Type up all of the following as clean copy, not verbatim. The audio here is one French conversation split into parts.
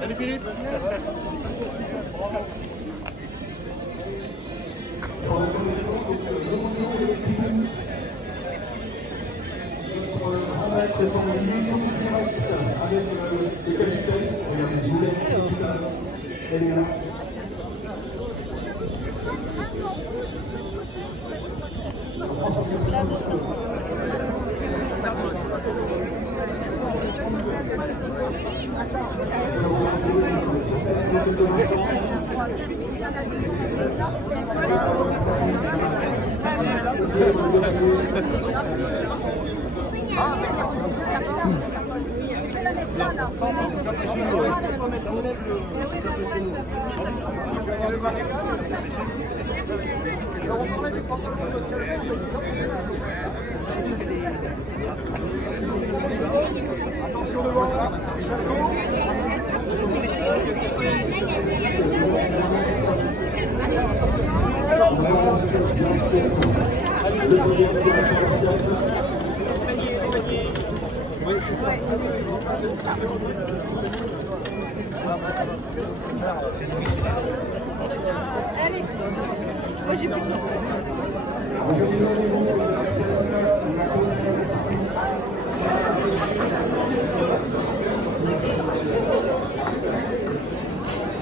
Salut Philippe. Attention devant. Oui, c'est ça. Allez, moi j'ai plus de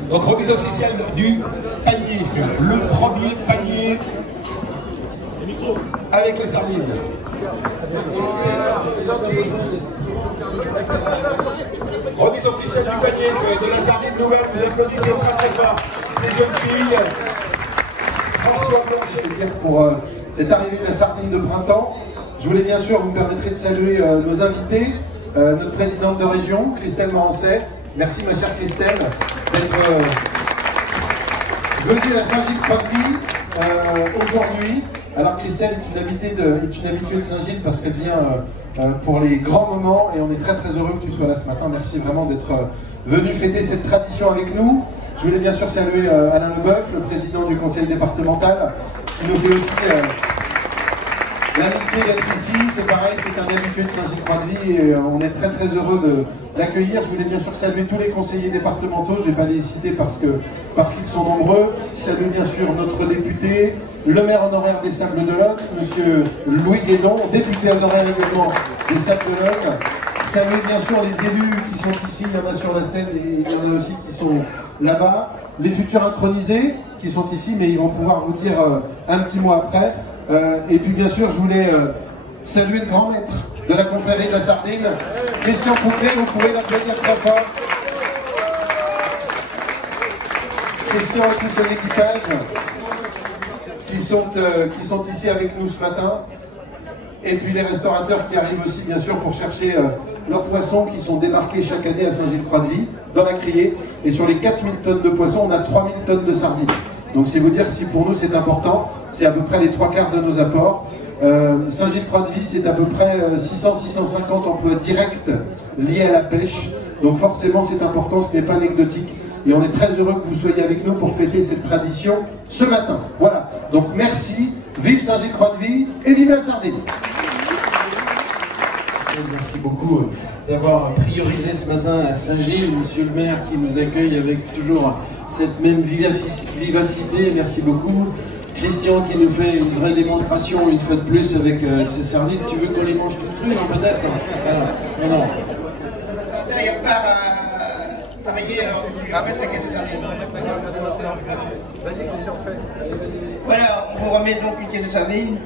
Donc remise officielle du panier, le premier panier avec les sardines. Remise officielle du panier de la sardine nouvelle, vous applaudissez très très fort ces jeunes filles. François Blanchet. Pour cette arrivée de la sardine de printemps, je voulais bien sûr, vous me permettrez de saluer nos invités, notre présidente de région, Christelle Morancet. Merci ma chère Christelle d'être venue à Saint-Gilles-Croix-de-Vie aujourd'hui. Alors Christelle est une habituée de Saint-Gilles parce qu'elle vient pour les grands moments et on est très très heureux que tu sois là ce matin. Merci vraiment d'être venu fêter cette tradition avec nous. Je voulais bien sûr saluer Alain Leboeuf, le président du conseil départemental, qui nous fait aussi l'amitié d'être ici. C'est pareil, c'est un habitué de Saint-Gilles-Croix-de-Vie et on est très très heureux d'accueillir. Je voulais bien sûr saluer tous les conseillers départementaux, je ne vais pas les citer parce qu'ils sont nombreux. Saluer bien sûr notre député, le maire honoraire des Sables d'Olonne, monsieur Louis Guédon, député honoraire également des Sables d'Olonne. Saluer bien sûr les élus qui sont ici, il y en a sur la scène et il y en a aussi qui sont là-bas. Les futurs intronisés qui sont ici, mais ils vont pouvoir vous dire un petit mot après. Et puis bien sûr, je voulais saluer le grand maître de la confrérie de la sardine, Christian Pouchet, vous pouvez l'applaudir très fort. Christian et tout son équipage qui sont ici avec nous ce matin. Et puis les restaurateurs qui arrivent aussi bien sûr pour chercher leurs poissons qui sont débarqués chaque année à Saint-Gilles-Croix-de-Vie, dans la criée. Et sur les 4000 tonnes de poissons, on a 3000 tonnes de sardines. Donc c'est vous dire si pour nous c'est important, c'est à peu près les 3/4 de nos apports. Saint-Gilles-Croix-de-Vie, c'est à peu près 600-650 emplois directs liés à la pêche. Donc forcément c'est important, ce n'est pas anecdotique. Et on est très heureux que vous soyez avec nous pour fêter cette tradition ce matin. Voilà, donc merci, vive Saint-Gilles-Croix-de-Vie et vive la sardine. Merci beaucoup d'avoir priorisé ce matin à Saint-Gilles, monsieur le maire qui nous accueille avec toujours cette même vivacité, merci beaucoup. Christian qui nous fait une vraie démonstration une fois de plus avec ses sardines. Tu veux qu'on les mange toutes crues, non peut-être? Non, non. Il n'y a pas à travailler avec sa caisse de sardines. Vas-y, Christian, fais. Voilà, on vous remet donc une caisse de sardines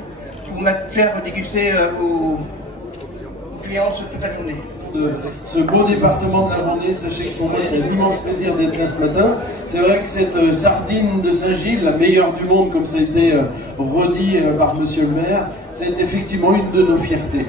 pour faire déguster aux clients toute la journée. De ce beau département de la Vendée, sachez que pour moi c'est un immense plaisir d'être là ce matin. C'est vrai que cette sardine de Saint-Gilles, la meilleure du monde comme ça a été redit par monsieur le maire, c'est effectivement une de nos fiertés.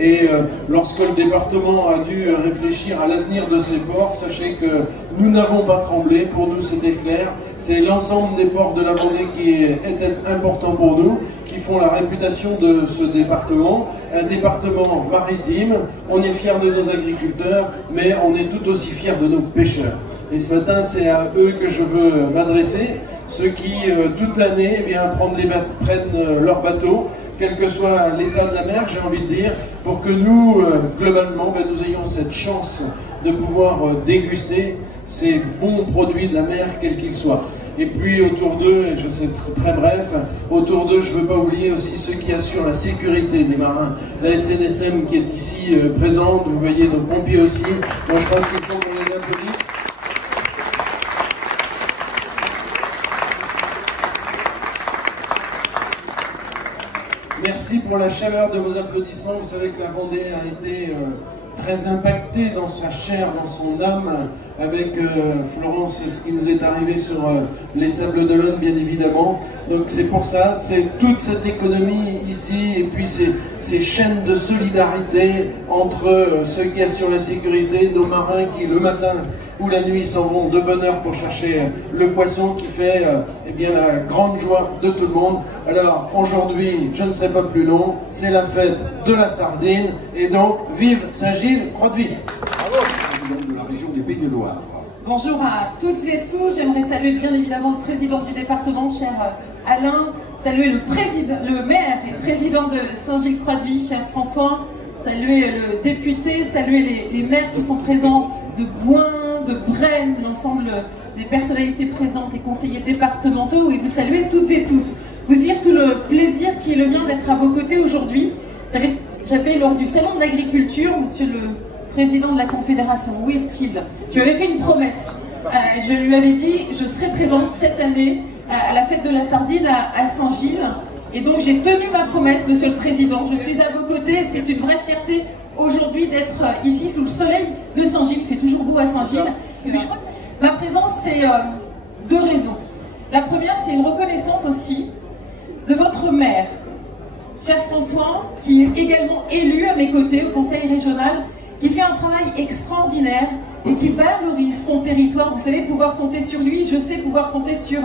Et lorsque le département a dû réfléchir à l'avenir de ces ports, sachez que nous n'avons pas tremblé, pour nous c'était clair, c'est l'ensemble des ports de la Vendée qui était important pour nous, qui font la réputation de ce département, un département maritime. On est fiers de nos agriculteurs, mais on est tout aussi fiers de nos pêcheurs. Et ce matin, c'est à eux que je veux m'adresser, ceux qui, toute l'année, prennent leur bateau, quel que soit l'état de la mer, j'ai envie de dire, pour que nous, globalement, nous ayons cette chance de pouvoir déguster ces bons produits de la mer, quels qu'ils soient. Et puis autour d'eux, et je sais très bref, autour d'eux, je ne veux pas oublier aussi ceux qui assurent la sécurité des marins. La SNSM qui est ici présente, vous voyez nos pompiers aussi. Moi je pense qu'il faut qu'on les applaudisse. Merci pour la chaleur de vos applaudissements. Vous savez que la Vendée a été très impactée dans sa chair, dans son âme, avec Florence et ce qui nous est arrivé sur les Sables d'Olonne, bien évidemment. Donc c'est pour ça, c'est toute cette économie ici, et puis ces chaînes de solidarité entre ceux qui assurent la sécurité, nos marins qui le matin ou la nuit s'en vont de bonne heure pour chercher le poisson, qui fait eh bien, la grande joie de tout le monde. Alors aujourd'hui, je ne serai pas plus long, c'est la fête de la sardine, et donc vive Saint-Gilles, Croix-de-Vie. De la région des Pays de Loire. Bonjour à toutes et tous. J'aimerais saluer bien évidemment le président du département, cher Alain, saluer le maire et président de Saint-Gilles-Croix-de-Vie, cher François, saluer le député, saluer les maires qui sont présents de Bouin, de Braine, l'ensemble des personnalités présentes, les conseillers départementaux, et vous saluer toutes et tous. Vous dire tout le plaisir qui est le mien d'être à vos côtés aujourd'hui. J'avais lors du salon de l'agriculture, monsieur le président de la Confédération, où est-il? Je lui avais fait une promesse. Je lui avais dit, je serai présente cette année à la fête de la sardine à Saint-Gilles. Et donc j'ai tenu ma promesse, monsieur le président. Je suis à vos côtés. C'est une vraie fierté aujourd'hui d'être ici sous le soleil de Saint-Gilles. Il fait toujours beau à Saint-Gilles. Et puis je crois que ma présence, c'est deux raisons. La première, c'est une reconnaissance aussi de votre maire, cher François, qui est également élu à mes côtés au conseil régional, qui fait un travail extraordinaire et qui valorise son territoire. Vous savez pouvoir compter sur lui, je sais pouvoir compter sur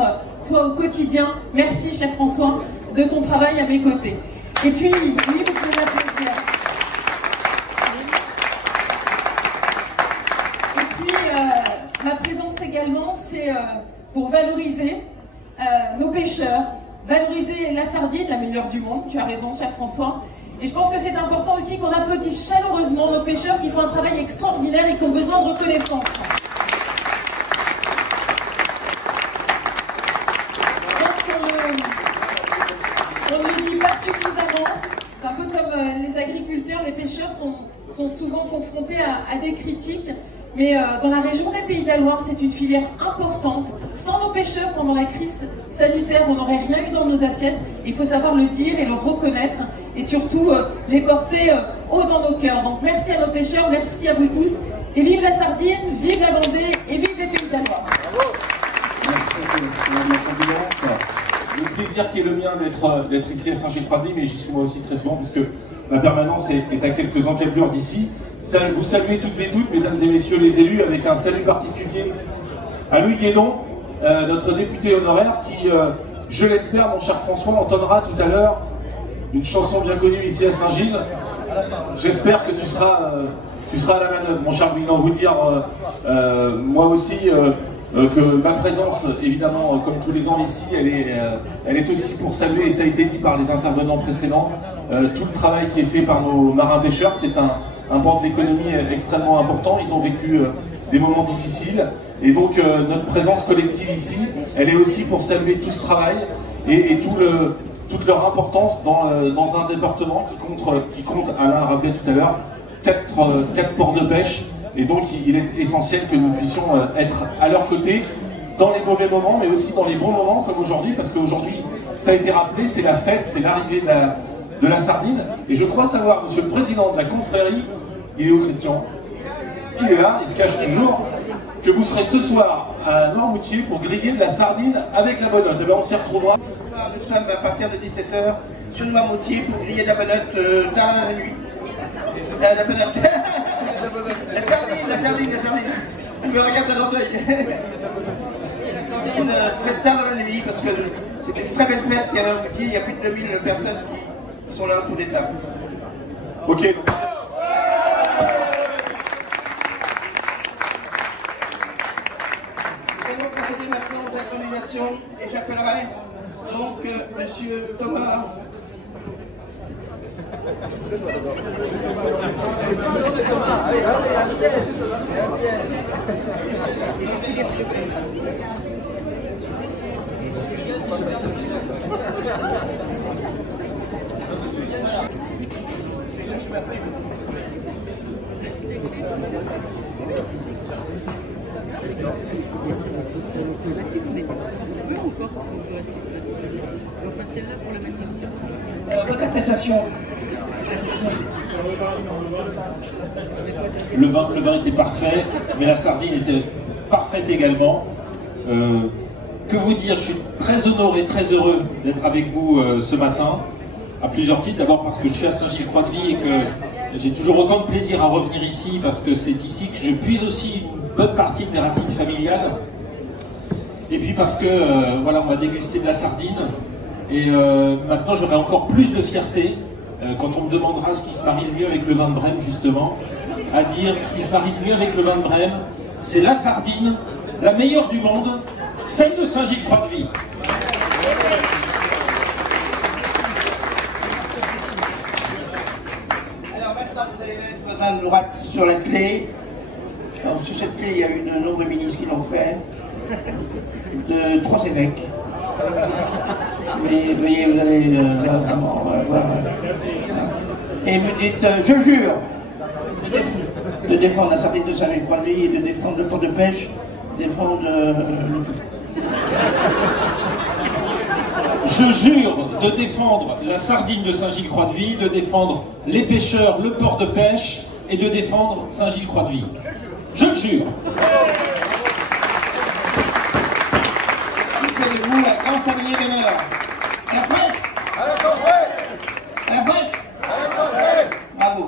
toi au quotidien. Merci, cher François, de ton travail à mes côtés. Et puis, oui, vous pouvez m'applaudir. Et puis, ma présence également, c'est pour valoriser nos pêcheurs, valoriser la sardine, la meilleure du monde. Tu as raison, cher François. Et je pense que c'est important aussi qu'on applaudisse chaleureusement nos pêcheurs qui font un travail extraordinaire et qui ont besoin de reconnaissance. On ne le dit pas suffisamment. C'est un peu comme les agriculteurs, les pêcheurs sont souvent confrontés à des critiques. Mais dans la région des Pays de la Loire, c'est une filière importante. Sans nos pêcheurs, pendant la crise sanitaire, on n'aurait rien eu dans nos assiettes. Il faut savoir le dire et le reconnaître, et surtout les porter haut dans nos cœurs. Donc merci à nos pêcheurs, merci à vous tous. Et vive la sardine, vive la Vendée et vive les Pays de la Loire. Le plaisir qui est le mien d'être ici à Saint-Gilles-Croix-de-Vie, mais j'y suis moi aussi très souvent, parce que ma permanence est à quelques encablures d'ici. Vous saluez toutes et toutes, mesdames et messieurs les élus, avec un salut particulier à Louis Guédon, notre député honoraire, qui, je l'espère, mon cher François, entendra tout à l'heure une chanson bien connue ici à Saint-Gilles. J'espère que tu seras à la manœuvre, mon cher Louis. Vous dire, moi aussi, que ma présence, évidemment, comme tous les ans ici, elle est aussi pour saluer, et ça a été dit par les intervenants précédents, tout le travail qui est fait par nos marins-pêcheurs. C'est un pan de l'économie extrêmement important. Ils ont vécu des moments difficiles, et donc notre présence collective ici, elle est aussi pour saluer tout ce travail et toute leur importance dans un département qui compte, Alain a rappelé tout à l'heure, 4 ports de pêche. Et donc il est essentiel que nous puissions être à leur côté dans les mauvais moments, mais aussi dans les bons moments comme aujourd'hui, parce qu'aujourd'hui, ça a été rappelé, c'est la fête, c'est l'arrivée de la sardine. Et je crois savoir, monsieur le président de la confrérie, il est où, Christian? Il est là, il se cache toujours, que vous serez ce soir à Noirmoutier pour griller de la sardine avec la bonnotte. Et bien on s'y retrouvera. Nous sommes à partir de 17h sur Noirmoutier pour griller de la bonnotte tard dans la nuit. La bonnotte. La sardine. Je me regarde dans l'œil. La sardine très tard dans la nuit parce que c'est une très belle fête. Il y a plus de 2000 personnes qui sont là autour des tables. Ok. Nous allons procéder maintenant aux introductions et j'appellerai donc monsieur Thomas Votre appréciation. Le vin était parfait, mais la sardine était parfaite également. Que vous dire, je suis très honoré, très heureux d'être avec vous ce matin, à plusieurs titres. D'abord parce que je suis à Saint-Gilles-Croix-de-Vie et que j'ai toujours autant de plaisir à revenir ici, parce que c'est ici que je puise aussi une bonne partie de mes racines familiales. Et puis parce que, voilà, on va déguster de la sardine. Et maintenant, j'aurai encore plus de fierté quand on me demandera ce qui se marie le mieux avec le vin de Brême, justement, à dire ce qui se marie le mieux avec le vin de Brême, c'est la sardine, la meilleure du monde, celle de Saint-Gilles-Croix-de-Vie. Alors maintenant, vous allez mettre votre main droite sur la clé. Alors, sur cette clé, il y a eu de nombreux ministres qui l'ont fait, de 3 évêques. Mais voyez, vous allez vraiment voir. Et vous dites, je jure de défendre la sardine de Saint-Gilles-Croix-de-Vie et de défendre le port de pêche, défendre Je jure de défendre la sardine de Saint-Gilles-Croix-de-Vie, de défendre les pêcheurs, le port de pêche et de défendre Saint-Gilles-Croix-de-Vie. Je le jure. Faites-vous la grande famille d'honneur. À la fraîche. À la campagne. À la fraîche. À la campagne. Bravo.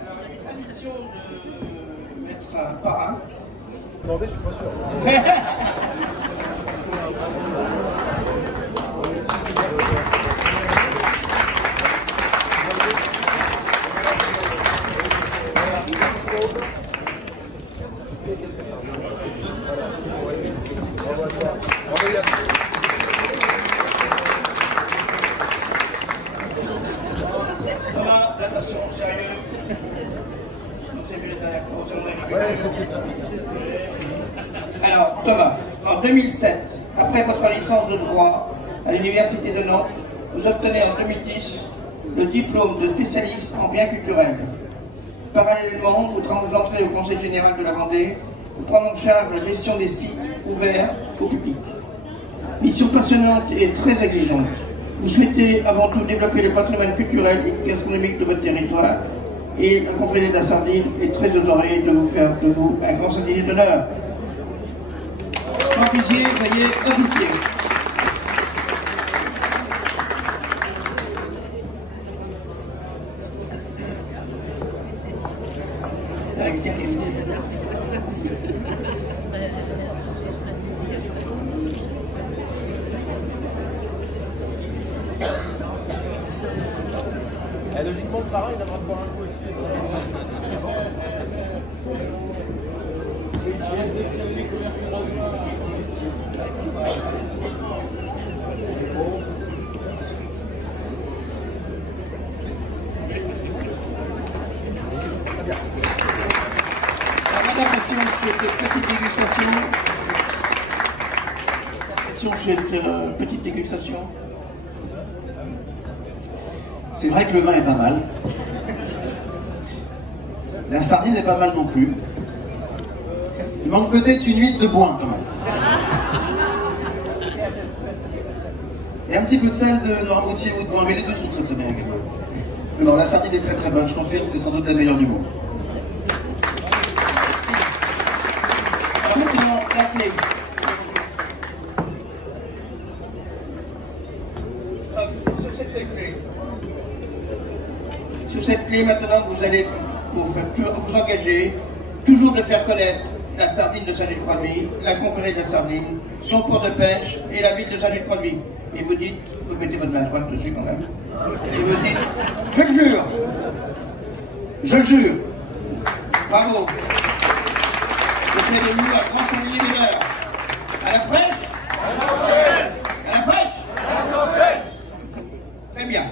Alors, il est tradition de mettre un parrain. Non, mais je suis pas sûr. Thomas, attention, sérieux. C'est mieux derrière. Alors, Thomas, en 2007, après votre licence de droit à l'Université de Nantes, vous obtenez en 2010 le diplôme de spécialiste en biens culturels. Parallèlement, vous entrez au Conseil général de la Vendée pour prendre en charge la gestion des sites ouverts au public. Mission passionnante et très exigeante. Vous souhaitez avant tout développer le patrimoine culturel et gastronomique de votre territoire, et la confrérie de la sardine est très honorée de vous faire de vous un grand sardinier d'honneur. Officier, veuillez officier. Logiquement, le parrain, il a le droit de boire un coup aussi. Alors, madame, si on souhaite petite dégustation. Si on souhaite petite dégustation. C'est vrai que le vin est pas mal. La sardine est pas mal non plus. Il manque peut-être une huile de boin quand même. Et un petit peu de sel de noirmoutier ou de boin, mais les deux sont très très bien également. Mais non, la sardine est très très bonne, je confirme, c'est sans doute la meilleure du monde. Alors maintenant, la clé. Sur cette clé. Sur cette clé, maintenant, vous allez vous engager toujours de faire connaître la sardine de Saint-Gilles-Croix-de-Vie, la confrérie de la sardine, son port de pêche et la ville de Saint-Gilles-Croix-de-Vie. Et vous dites, vous mettez votre main droite dessus quand même, et vous dites, je le jure. Je le jure. Bravo. Vous faites de nous un grand familier d'honneur. À la fraîche. À la fraîche. Très bien.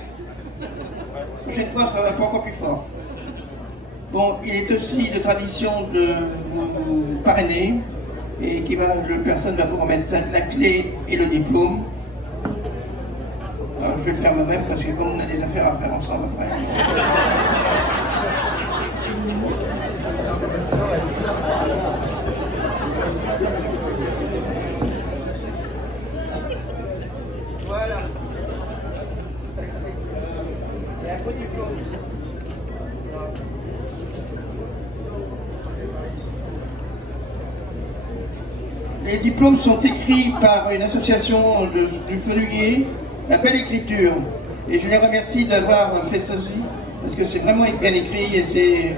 fois plus fort. Bon, il est aussi de tradition de vous parrainer et le personne va vous remettre la clé et le diplôme. Alors, je vais le faire moi-même parce que comme on a des affaires à faire ensemble après. Voilà. Et un beau diplôme. Les diplômes sont écrits par une association du Fenouillet, la Belle Écriture. Et je les remercie d'avoir fait ceci, parce que c'est vraiment bien écrit et c'est...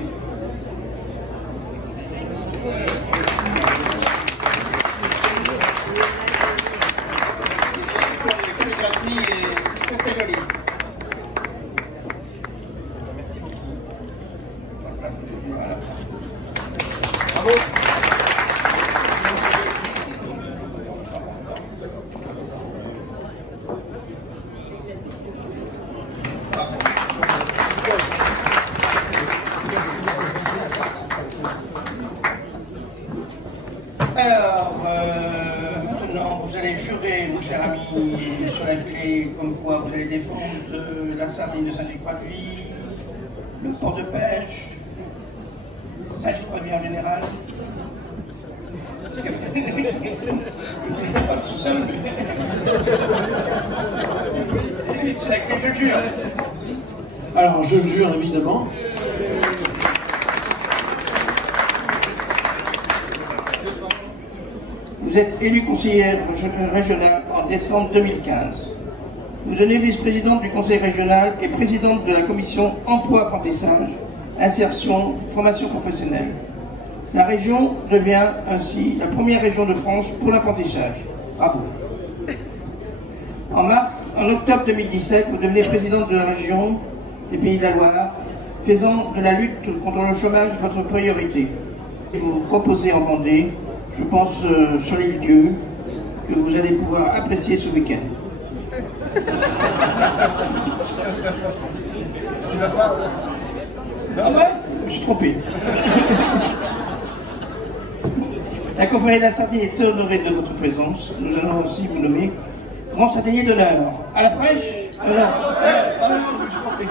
Alors, maintenant, vous allez jurer, mon cher ami, sur la clé, comme quoi vous allez défendre la sardine de Saint-Gilles-Croix-de-Vie, le port de pêche, Saint-Gilles-Croix-de-Vie en général. C'est pas tout seul. C'est la clé, je jure. Alors, je le jure évidemment. Vous êtes élu conseillère régionale en décembre 2015. Vous devenez vice-présidente du conseil régional et présidente de la commission emploi-apprentissage, insertion, formation professionnelle. La région devient ainsi la première région de France pour l'apprentissage. Bravo. En octobre 2017, vous devenez présidente de la région des Pays de la Loire, faisant de la lutte contre le chômage votre priorité. Vous proposez en Vendée, je pense sur les lieux que vous allez pouvoir apprécier ce week-end. Tu vas pas? Ah ouais, je me suis trompé. La confrérie de la Sardine est honorée de votre présence. Nous allons aussi vous nommer grand sardinier d'honneur. À la fraîche? Non, je me suis trompé.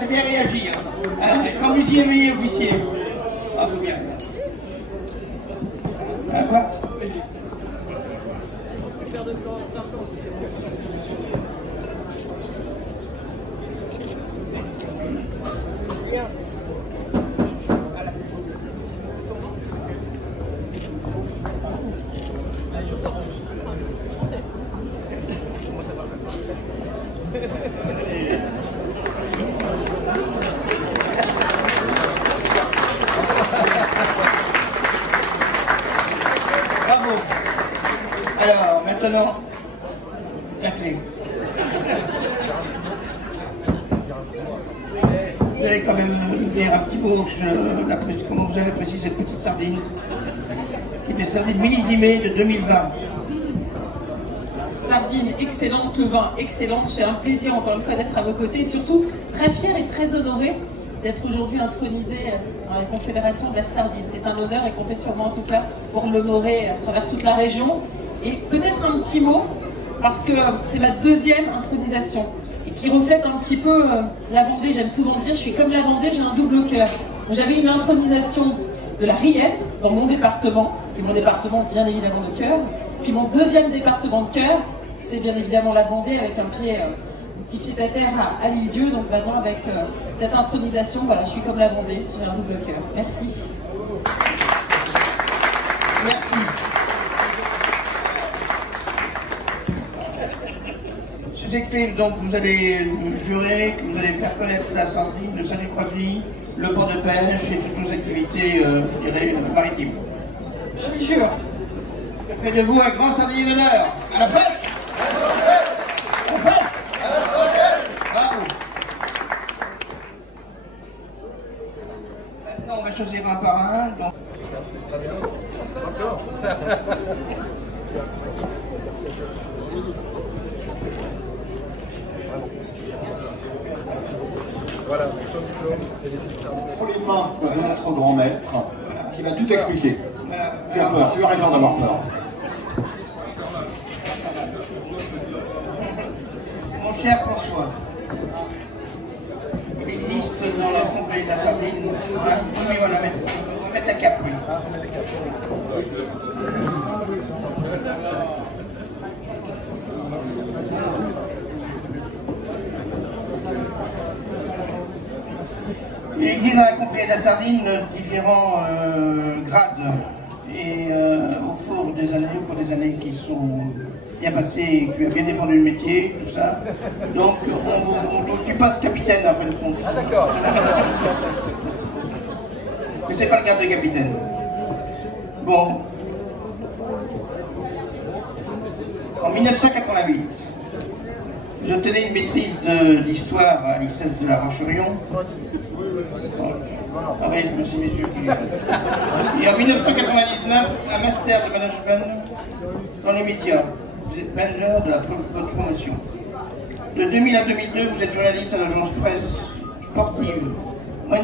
C'est bien réagi. Grand musée officier. Ah, c'est bien. Quoi? Bravo. Alors, maintenant, la clé. Vous allez quand même nous dire un petit mot sur comment vous avez apprécié cette petite sardine, qui est une sardine millésimée de 2020. Sardine excellente, le vin excellente. J'ai un plaisir encore une fois d'être à vos côtés, et surtout très fière et très honorée d'être aujourd'hui intronisée dans la Confédération de la Sardine. C'est un honneur et comptez sur moi en tout cas pour l'honorer à travers toute la région. Et peut-être un petit mot, parce que c'est ma deuxième intronisation et qui reflète un petit peu la Vendée. J'aime souvent dire, je suis comme la Vendée, j'ai un double cœur. J'avais une intronisation de la Riette dans mon département, qui est mon département bien évidemment de cœur. Puis mon deuxième département de cœur, c'est bien évidemment la Vendée avec un petit pied à terre à l'Île-Dieu. Donc maintenant avec cette intronisation, voilà, je suis comme la Vendée, j'ai un double cœur. Merci. Merci. Sur ces clés, donc, vous allez jurer que vous allez faire connaître la sardine de Saint-Gilles-Croix-de-Vie, le port de pêche et toutes nos activités, je dirais, maritimes. Je suis sûr. Je fais de vous un grand sardinier d'honneur. À la pêche! À la pêche! Bravo. Maintenant, on va choisir un par un. Donc... Voilà, ton diplôme et les petites sardines. Prends les mains de notre grand maître qui va tout expliquer. Tu as peur, tu as raison d'avoir peur. Mon cher François, il existe dans la confrérie de la sardine, oui, voilà, mettre la cape, oui. Il existe dans la confrérie de la sardine différents grades et au cours des années qui sont bien passées, tu as bien défendu le métier, tout ça. Donc tu passes capitaine en fin de compte. Ah d'accord. Mais c'est pas le grade de capitaine. Bon. En 1988, j'obtenais une maîtrise d'histoire à l'ICES de La Roche-sur-Yon. Pareil, merci messieurs. Et en 1999, un master de management dans les médias. Vous êtes manager de votre promotion. De 2000 à 2002, vous êtes journaliste à l'agence presse sportive. Oui.